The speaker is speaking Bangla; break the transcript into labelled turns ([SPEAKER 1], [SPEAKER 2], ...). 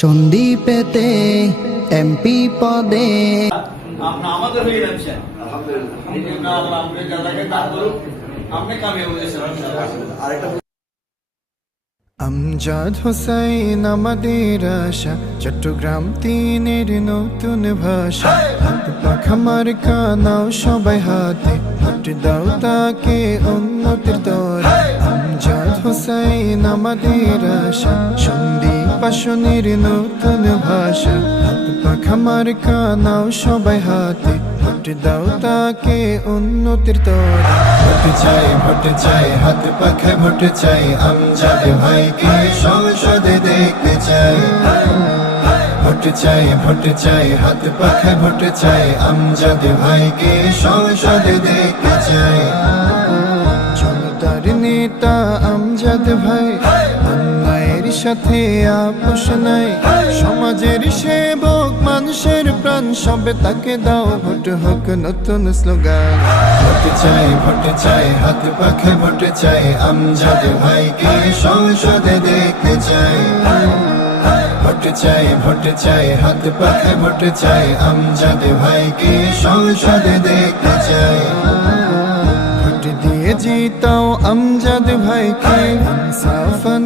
[SPEAKER 1] সন্দীপেতে এমপি পদে।
[SPEAKER 2] আপনি আমাদের হয়ে যাচ্ছেন আলহামদুলিল্লাহ আল্লাহ আপনি যাদেরকে দান করুক আপনি কামিয়ে বলেছেন
[SPEAKER 3] আমজাদ হোসাইন আমাদের আশা চট্টগ্রাম তিনের নতুন ভাষা। হাত পাখা মার কানাও সবাই হাতে হাট দাও তাকে উন্নতির দরে। আমজাদ হোসাইন আমাদের আশা সন্ধি পাশনের নতুন ভাষা। হাত পাখা মার কানাও সবাই হাতে। ভোট দাও তাকে উন্নতির তরে। ভোট চাই ভোট চাই, হাত পাখে ভোট চাই। আমজাদ ভাইকে সংসদে দেখতে চাই। ভোট চাই ভোট চাই, হাত পাখে ভোট চাই। আমজাদ ভাইকে সংসদে দেখতে চাই। জনতার নেতা আমজাদ ভাই। সাথে আপোষ নাই। সমাজের সেবক মানুষের প্রাণ সবে তাকে দাও ভোট হোক নতুন স্লোগান। ভোট চাই ভোট চাই হাত পাখে ভোট চাই আমজাদ ভাইকে সংসদে দেখতে চাই। ভোট চাই ভোট চাই হাত পাখে ভোট চাই আমজাদ ভাইকে সংসদে দেখতে চাই। ভোট দিয়ে জিতাও আমজাদ ভাইকে। ইনসাফান